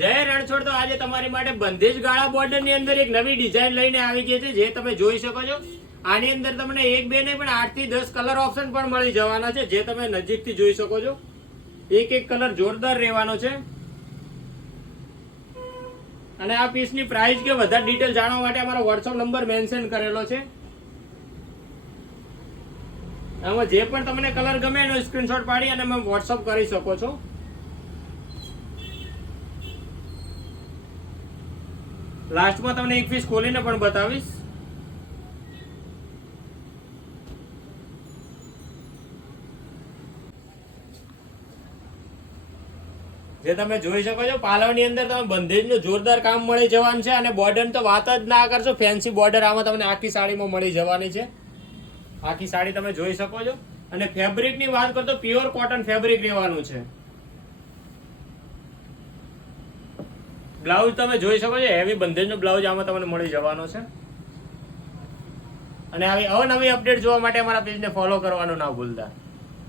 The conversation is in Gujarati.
જય રણછોડ. તો આજે તમારી માટે બંધેજ ગાળા બોર્ડર ની અંદર એક નવી ડિઝાઇન લઈને આવી ગઈ છે, જે તમે જોઈ શકો છો. આની અંદર તમને એક બે નહીં પણ 8 થી 10 કલર ઓપ્શન પણ મળી જવાના છે, જે તમે નજીકથી જોઈ શકો છો. એક એક કલર જોરદાર રહેવાનો છે. અને આ પીસની પ્રાઇસ કે વધારે ડિટેલ જાણવા માટે અમારો વોટ્સઅપ નંબર મેન્શન કરેલો છે. આમાં જે પણ તમને કલર ગમે એનો સ્ક્રીનશોટ પાડી અને તમે વોટ્સઅપ કરી શકો છો. લાસ્ટમાં તમને એક પીસ ખોલીને પણ બતાવીશ. જે તમે જોઈ શકો છો, પાલવની અંદર તમે બંધેજનું જોરદાર કામ મળી જવાનું છે. અને બોર્ડર તો વાત જ ના કરશો, ફેન્સી બોર્ડર આમાં તમને આખી સાડીમાં મળી જવાની છે. આખી સાડી તમે જોઈ શકો છો. અને ફેબ્રિકની વાત કરતો પ્યોર કોટન ફેબ્રિક રહેવાનું છે. બ્લાઉઝ તમે જોઈ શકો છો, હેવી બંધેજનો બ્લાઉઝ આમાં તમને મળી જવાનો છે. અને આવી અવનવી અપડેટ જોવા માટે અમારા પેજને ફોલો કરવાનું ના ભૂલતા.